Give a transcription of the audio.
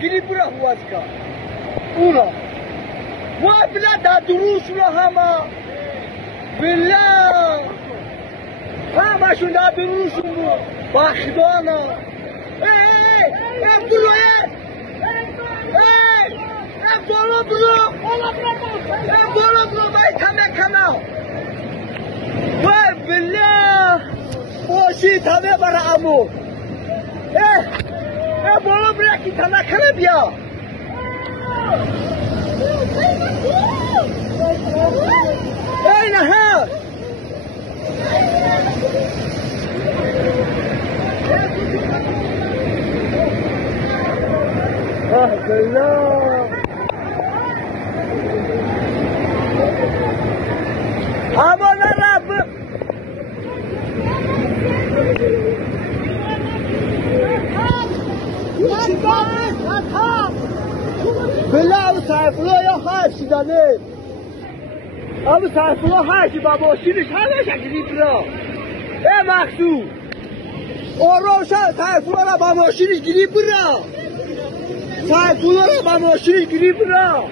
گیری برا هوازکا اونا و بلا دا دروس رو همه بلا همشون دا دروسون بود بخدانا برو بالا برو باید همه کنا و بلا باشید همه برا امو بالا برا کی تنه کنه بیا ای نه بلا اما نرب بلا ابو سیفالله یا خواهشی دانه ابو سیفالله هرکی با ماشینش همه شکلی برا مقصود روشن سیفالله را با ماشینش گیری برا سیفالله را با ماشینش گیری برا